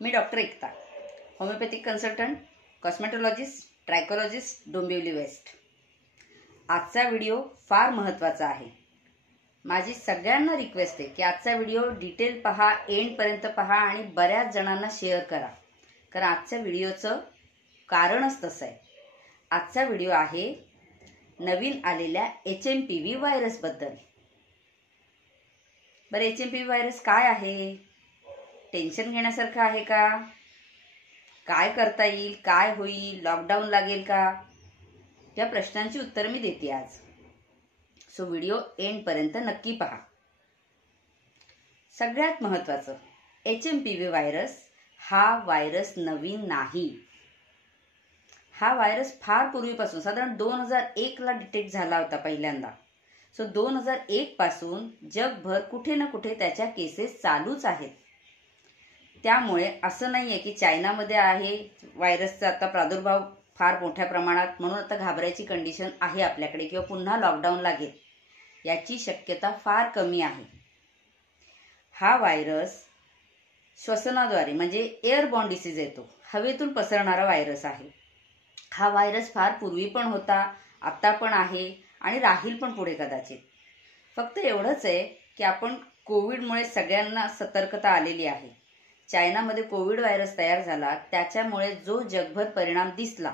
मी doctor एकता, homeopathic consultant, कॉस्मेटॉलॉजिस्ट, ट्रायकोलॉजिस्ट, Dombivli waste. आजचा video फार महत्त्वाचा आहे। माझी सगळ्यांना रिक्वेस्ट आहे की आजचा व्हिडिओ डिटेल पहा, एंड पर्यंत पहा आणि बऱ्याच जणांना शेअर करा, कारण आजच्या व्हिडिओचं कारणच तसं आहे। आजचा व्हिडिओ आहे नवीन आलेल्या HMPV व्हायरस बद्दल। बरं, HMPV व्हायरस काय आहे? टेन्शन घेण्यासारखं आहे का? काय करता येईल, काय होईल, लॉकडाऊन लागेल का? या प्रश्नांची उत्तरं मी देते आज। सो व्हिडिओ एंड पर्यंत नक्की पहा। सगळ्यात महत्त्वाचं, HMPV व्हायरस हा व्हायरस नवीन नाही। हा व्हायरस फार पूर्वीपासून, साधारण 2001 ला डिटेक्ट झाला होता पहिल्यांदा। सो 2001 पासून जगभर कुठे ना कुठे त्याच्या केसेस चालूच आहेत। त्यामुळे असं नाहीये की चायनामध्ये आहे व्हायरसचा आता प्रादुर्भाव फार मोठ्या प्रमाणात, म्हणून आता घाबरायची कंडिशन आहे आपल्याकडे किंवा पुन्हा लॉकडाऊन लागेल, याची शक्यता फार कमी आहे। हा व्हायरस श्वसनाद्वारे म्हणजे एअरबॉर्न डिसीज येतो, हवेतून पसरणारा व्हायरस आहे। हा व्हायरस फार पूर्वी पण होता, आता पण आहे आणि राहील पण पुढे कदाचित। फक्त एवढंच आहे की आपण कोविडमुळे सगळ्यांना सतर्कता आलेली आहे। चायनामध्ये कोविड व्हायरस तयार झाला, त्याच्यामुळे जो जगभर परिणाम दिसला,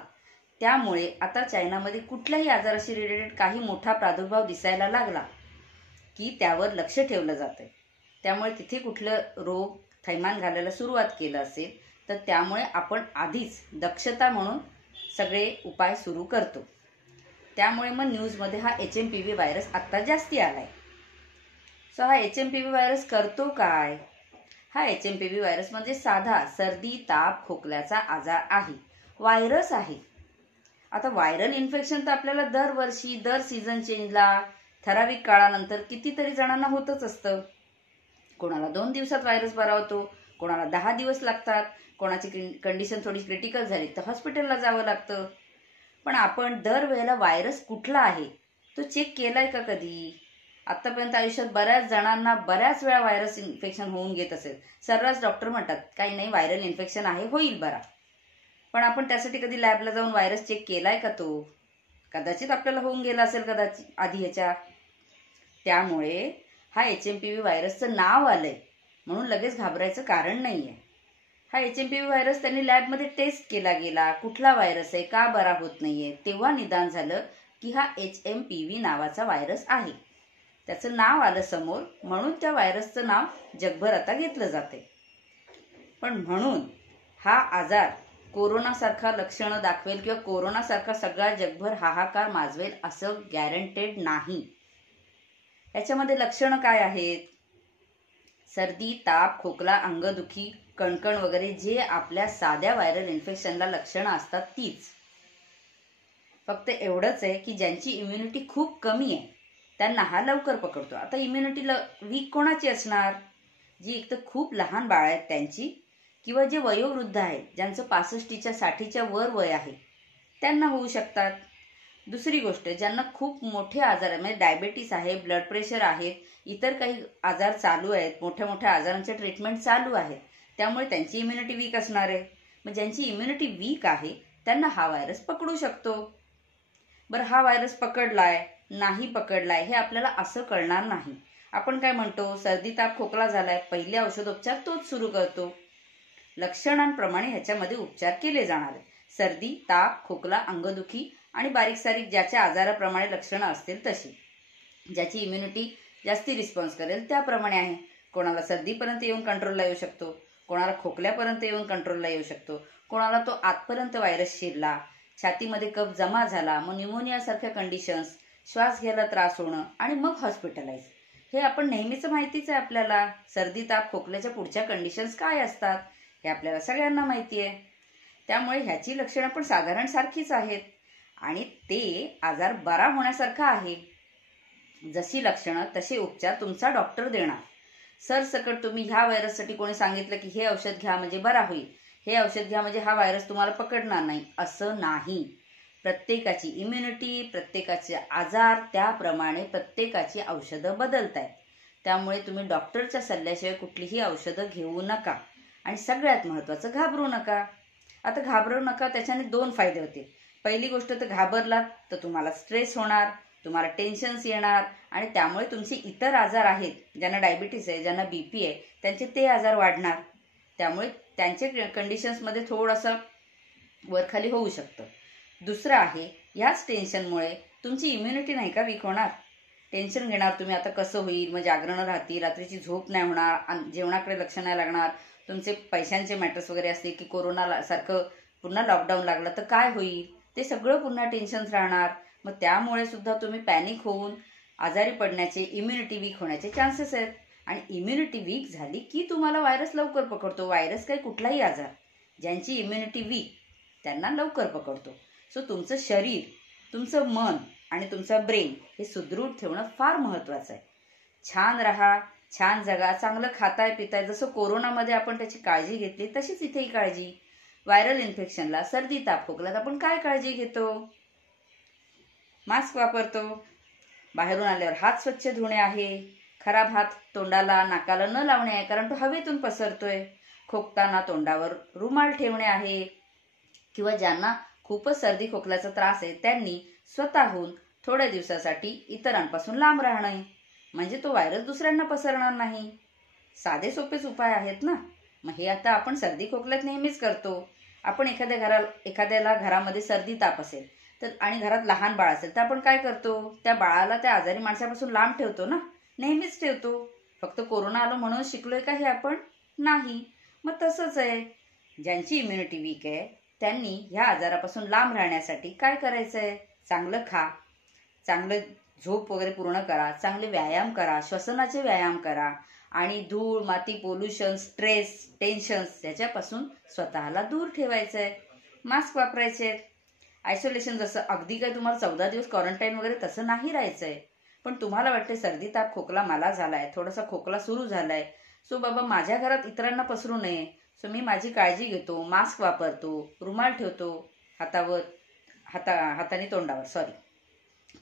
त्यामुळे आता चायनामध्ये कुठल्याही आजाराशी रिलेटेड काही मोठा प्रादुर्भाव दिसायला लागला की त्यावर लक्ष ठेवलं जातं। त्यामुळे तिथे कुठलं रोग थैमान घालायला सुरुवात केलं असेल तर त्यामुळे आपण आधीच दक्षता म्हणून सगळे उपाय सुरू करतो। त्यामुळे मग न्यूजमध्ये हा HMPV व्हायरस आत्ता जास्ती आलाय। सो हा HMPV व्हायरस करतो काय? हा HMPV व्हायरस म्हणजे साधा सर्दी, ताप, खोकल्याचा आजार आहे, व्हायरस आहे। आता व्हायरल इन्फेक्शन तर आपल्याला दरवर्षी दर सीझन चेंजला ठराविक काळानंतर कितीतरी जणांना होतच असतं। कोणाला 2 दिवसात व्हायरस बरा होतो, कोणाला 10 दिवस लागतात, कोणाची कंडिशन थोडी क्रिटिकल झाली तर हॉस्पिटलला जावं लागतं। पण आपण दरवेळेला व्हायरस कुठला आहे तो चेक केलाय का कधी? आतापर्यंत आयुष्यात बऱ्याच जणांना बऱ्याच वेळा व्हायरस इन्फेक्शन होऊन घेत असेल। सर्रास डॉक्टर म्हणतात काही नाही, व्हायरल इन्फेक्शन आहे, होईल बरा। पण आपण त्यासाठी कधी लॅबला जाऊन व्हायरस चेक केलाय का तो? कदाचित आपल्याला होऊन गेला असेल कदाचित आधी ह्याच्या। त्यामुळे हा HMPV व्हायरसचं नाव आलंय म्हणून लगेच घाबरायचं कारण नाहीये। हा HMPV व्हायरस त्यांनी लॅबमध्ये टेस्ट केला गेला, कुठला व्हायरस आहे, का बरा होत नाहीये, तेव्हा निदान झालं की हा HMPV नावाचा व्हायरस आहे। त्याचं नाव आलं समोर, म्हणून त्या व्हायरसचं नाव जगभर आता घेतलं जाते। पण म्हणून हा आजार कोरोनासारखा लक्षणं दाखवेल किंवा कोरोनासारखा सगळा जगभर हाहाकार माजवेल असं गॅरंटेड नाही। याच्यामध्ये लक्षणं काय आहेत? सर्दी, ताप, खोकला, अंगदुखी, कणकण वगैरे जे आपल्या साध्या व्हायरल इन्फेक्शनला लक्षणं असतात तीच। फक्त एवढंच आहे की ज्यांची इम्युनिटी खूप कमी आहे त्यांना हा लवकर पकडतो। आता इम्युनिटी वीक कोणाची असणार? जी एक तर खूप लहान बाळ आहेत त्यांची, किंवा जे वयोवृद्ध आहेत ज्यांचं 65च्या 60च्या वर वय आहे त्यांना होऊ शकतात। दुसरी गोष्ट, ज्यांना खूप मोठे आजार आहेत म्हणजे डायबेटीस आहे, ब्लड प्रेशर आहे, इतर काही आजार चालू आहेत, मोठ्या मोठ्या आजारांचे ट्रीटमेंट चालू आहेत, त्यामुळे त्यांची इम्युनिटी वीक असणार आहे। मग ज्यांची इम्युनिटी वीक आहे त्यांना हा व्हायरस पकडू शकतो। बरं, हा व्हायरस पकडलाय नाही पकडलाय हे आपल्याला असं कळणार नाही। आपण काय म्हणतो, सर्दी, ताप, खोकला झालाय, पहिले औषधोपचार तोच सुरू करतो। लक्षणांप्रमाणे ह्याच्यामध्ये उपचार केले जाणार आहेत। सर्दी, ताप, खोकला, अंगदुखी आणि बारीक सारीक ज्याच्या आजाराप्रमाणे लक्षणं असतील तशी, ज्याची इम्युनिटी जास्ती रिस्पॉन्स करेल त्याप्रमाणे आहे। कोणाला सर्दीपर्यंत येऊन कंट्रोलला येऊ शकतो, कोणाला खोकल्यापर्यंत येऊन कंट्रोलला येऊ शकतो, कोणाला तो आतपर्यंत व्हायरस शिरला, छातीमध्ये कफ जमा झाला, मग न्यूमोनिया सारख्या कंडिशन्स, श्वास घ्यायला त्रास होणं आणि मग हॉस्पिटलाइज, हे आपण नेहमीच माहितीच आहे आपल्याला। सर्दी, ताप, खोकल्याच्या पुढच्या कंडिशन्स काय असतात हे आपल्याला सगळ्यांना माहिती आहे। त्यामुळे ह्याची लक्षणं पण साधारण सारखीच आहेत आणि ते आजार बरा होण्यासारखा आहे। जशी लक्षणं तसे उपचार तुमचा डॉक्टर देणार। सरसकट तुम्ही ह्या व्हायरससाठी कोणी सांगितलं की हे औषध घ्या म्हणजे बरा होईल, हे औषध घ्या म्हणजे हा व्हायरस तुम्हाला पकडणार नाही, असं नाही। प्रत्येकाची इम्युनिटी, प्रत्येकाचे आजार, त्याप्रमाणे प्रत्येकाची औषधं बदलत आहेत। त्यामुळे तुम्ही डॉक्टरच्या सल्ल्याशिवाय कुठलीही औषधं घेऊ नका। आणि सगळ्यात महत्त्वाचं, घाबरू नका. आता घाबरू नका, त्याच्याने 2 फायदे होतील. पहिली गोष्ट तर घाबरलात तर तुम्हाला स्ट्रेस होणार, तुम्हाला टेन्शन्स येणार आणि त्यामुळे तुमचे इतर आजार आहेत, ज्यांना डायबिटीस आहे, ज्यांना बीपी आहे, त्यांचे ते आजार वाढणार. त्यामुळे त्यांचे कंडिशन्समध्ये थोडंसं वरखाली होऊ शकतं. दुसरं आहे, ह्याच टेन्शनमुळे तुमची इम्युनिटी नाही का वीक होणार. टेन्शन घेणार तुम्ही, आता कसं होईल, मग जागरण राहतील, रात्रीची झोप नाही होणार, जेवणाकडे लक्ष नाही लागणार, तुमचे पैशांचे मॅटर्स वगैरे असतील की कोरोना सारखं पुन्हा लॉकडाऊन लागलं तर काय होईल, ते सगळं पुन्हा टेन्शन्स राहणार. मग त्यामुळे सुद्धा तुम्ही पॅनिक होऊन आजारी पडण्याचे, इम्युनिटी वीक होण्याचे चान्सेस आहेत. आणि इम्युनिटी वीक झाली की तुम्हाला व्हायरस लवकर पकडतो. व्हायरस काही कुठलाही आजार, ज्यांची इम्युनिटी वीक त्यांना लवकर पकडतो. सो तुमचं शरीर, तुमचं मन आणि तुमचा ब्रेन हे सुदृढ ठेवणं फार महत्त्वाचं आहे. छान राहा, छान जगा, चांगलं खाताय पिताय. जसं कोरोनामध्ये आपण त्याची काळजी घेतली तशीच इथेही काळजी. व्हायरल इन्फेक्शनला, सर्दी ताप खोकल्यात आपण काय काळजी घेतो? मास्क वापरतो, बाहेरून आल्यावर हात स्वच्छ धुणे आहे, खराब हात तोंडाला नाकाला न लावणे आहे, कारण तो हवेतून पसरतोय. खोकताना तोंडावर रुमाल ठेवणे आहे. किंवा ज्यांना खूपच सर्दी खोकल्याचा त्रास आहे त्यांनी स्वतःहून थोड्या दिवसासाठी इतरांपासून लांब राहणे, म्हणजे तो व्हायरस दुसऱ्यांना पसरणार नाही. साधे सोपेच उपाय आहेत ना. मग हे आता आपण सर्दी खोकल्यात नेहमीच करतो. आपण एखाद्याला घरामध्ये सर्दी ताप असेल तर आणि घरात लहान बाळ असेल तर आपण काय करतो? त्या बाळाला त्या आजारी माणसापासून लांब ठेवतो ना, नेहमीच ठेवतो. फक्त कोरोना आलो म्हणून शिकलोय का हे आपण? नाही. मग तसंच आहे, ज्यांची इम्युनिटी वीक आहे त्यांनी ह्या आजारापासून लांब राहण्यासाठी काय करायचंय? चांगलं खा, चांगलं झोप वगैरे पूर्ण करा, चांगले व्यायाम करा, श्वसनाचे व्यायाम करा आणि धूळ, माती, पोल्युशन, स्ट्रेस, टेन्शन्स याच्यापासून स्वतःला दूर ठेवायचंय. मास्क वापरायचे. आयसोलेशन, जसं अगदी काय तुम्हाला 14 दिवस क्वारंटाईन वगैरे तसं नाही राहायचंय. पण तुम्हाला वाटते सर्दी ताप खोकला मला झालाय, थोडासा खोकला सुरू झालाय, सो बाबा माझ्या घरात इतरांना पसरू नये, सो मी माझी काळजी घेतो, मास्क वापरतो, रुमाल ठेवतो हाताने तोंडावर,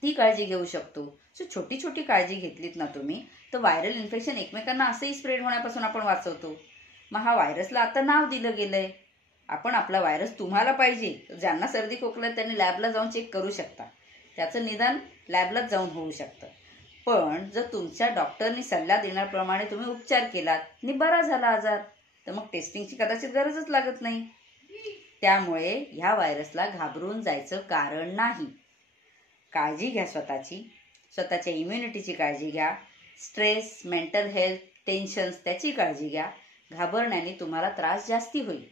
ती काळजी घेऊ शकतो. सो छोटी छोटी काळजी घेतलीत ना तुम्ही तर व्हायरल इन्फेक्शन एकमेकांना असंही स्प्रेड होण्यापासून आपण वाचवतो. मग हा व्हायरसला आता नाव दिलं गेलंय. आपण आपला व्हायरस तुम्हाला पाहिजे, ज्यांना सर्दी खोकला त्यांनी लॅबला जाऊन चेक करू शकता, त्याचं निदान लॅबलाच जाऊन होऊ शकतं. पण जर तुमच्या डॉक्टरनी सल्ला देण्याप्रमाणे तुम्ही उपचार केलात आणि बरा झाला आजार, तर मग टेस्टिंगची कदाचित गरजच लागत नाही. त्यामुळे ह्या व्हायरसला घाबरून जायचं कारण नाही. काळजी घ्या स्वतःची, स्वतःच्या इम्युनिटीची काळजी घ्या. स्ट्रेस, मेंटल हेल्थ, टेन्शन्स त्याची काळजी घ्या. घाबरण्याने तुम्हाला त्रास जास्ती होईल.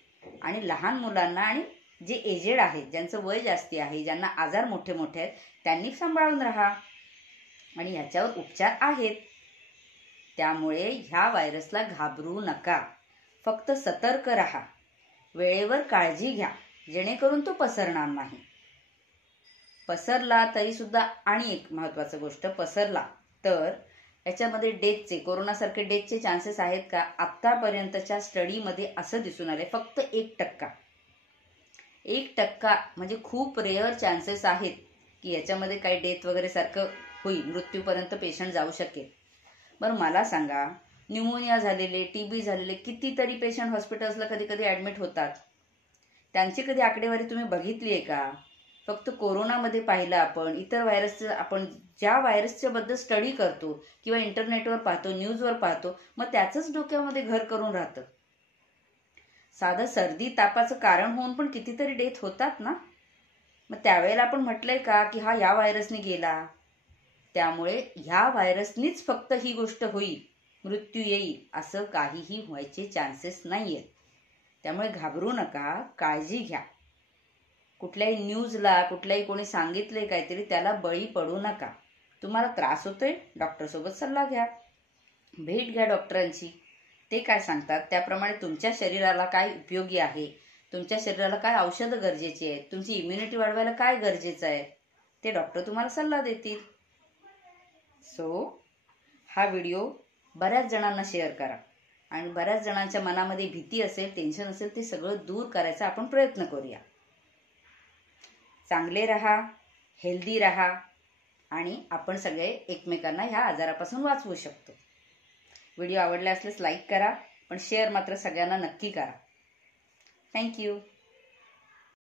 आणि लहान मुलांना आणि जे एजेड आहेत, ज्यांचं वय जास्ती आहे, ज्यांना आजार मोठे मोठे आहेत, त्यांनी सांभाळून राहा. आणि ह्याच्यावर उपचार आहेत. त्यामुळे ह्या व्हायरसला घाबरू नका. फक्त सतर्क राहा, वेळेवर काळजी घ्या, जेणेकरून तो पसरणार नाही. पसरला तरी सुद्धा, आणि एक महत्त्वाची गोष्ट, पसरला तर याच्यामध्ये डेथचे, कोरोनासारखे डेथचे चान्सेस आहेत का? आतापर्यंतच्या स्टडीमध्ये असं दिसून आले फक्त 1%. 1% म्हणजे खूप रेअर चान्सेस आहेत की याच्यामध्ये काही डेथ वगैरे सारखं होईल, मृत्यूपर्यंत पेशंट जाऊ शकेल. बरं मला सांगा, न्यूमोनिया झालेले, टीबी झालेले कितीतरी पेशंट हॉस्पिटल्सला कधी कधी ॲडमिट होतात. त्यांची कधी आकडेवारी तुम्ही बघितली आहे का? फक्त कोरोनामध्ये पाहिलं आपण. इतर व्हायरसचं, आपण ज्या व्हायरसच्या बद्दल स्टडी करतो किंवा इंटरनेटवर पाहतो, न्यूजवर पाहतो, मग त्याचंच डोक्यामध्ये घर करून राहतं. साधं सर्दी तापाचं कारण होऊन पण कितीतरी डेथ होतात ना. मग त्यावेळेला आपण म्हटलंय का की हा या व्हायरसने गेला? त्यामुळे ह्या व्हायरसनीच फक्त ही गोष्ट होईल, मृत्यू येईल, असं काहीही व्हायचे चान्सेस नाहीयेत. त्यामुळे घाबरू नका, काळजी घ्या. कुठल्याही न्यूजला, कुठल्याही कोणी सांगितले काहीतरी, त्याला बळी पडू नका. तुम्हाला त्रास होतोय, डॉक्टरसोबत सल्ला घ्या, भेट घ्या डॉक्टरांची. ते काय सांगतात त्याप्रमाणे तुमच्या शरीराला काय उपयोगी आहे, तुमच्या शरीराला काय औषधं गरजेची आहेत, तुमची इम्युनिटी वाढवायला काय गरजेचं आहे, ते डॉक्टर तुम्हाला सल्ला देतील. सो हा व्हिडिओ बऱ्याच जणांना शेअर करा आणि बऱ्याच जणांच्या मनामध्ये भीती असेल, टेन्शन असेल, ते सगळं दूर करायचा आपण प्रयत्न करूया. चांगले राहा, हेल्दी राहा आणि आपण सगळे एकमेकांना ह्या आजारापासून वाचवू शकतो. व्हिडिओ आवडला असल्यास लाईक करा, पण शेअर मात्र सगळ्यांना नक्की करा. थँक्यू.